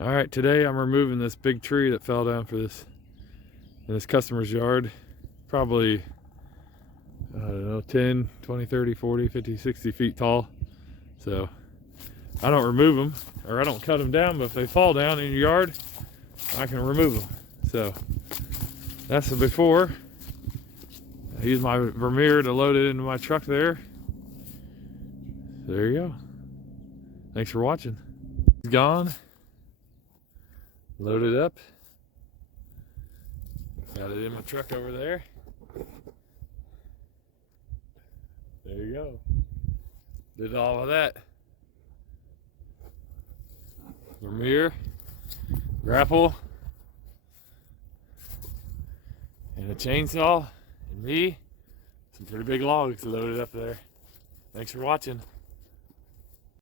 All right, today I'm removing this big tree that fell down in this customer's yard. Probably, I don't know, 10, 20, 30, 40, 50, 60 feet tall. So I don't remove them, or I don't cut them down, but if they fall down in your yard, I can remove them. So that's the before. I use my Vermeer to load it into my truck there. There you go. Thanks for watching. It's gone. Loaded up. Got it in my truck over there. There you go. Did all of that. Vermeer, grapple, and a chainsaw, and me. Some pretty big logs loaded up there. Thanks for watching.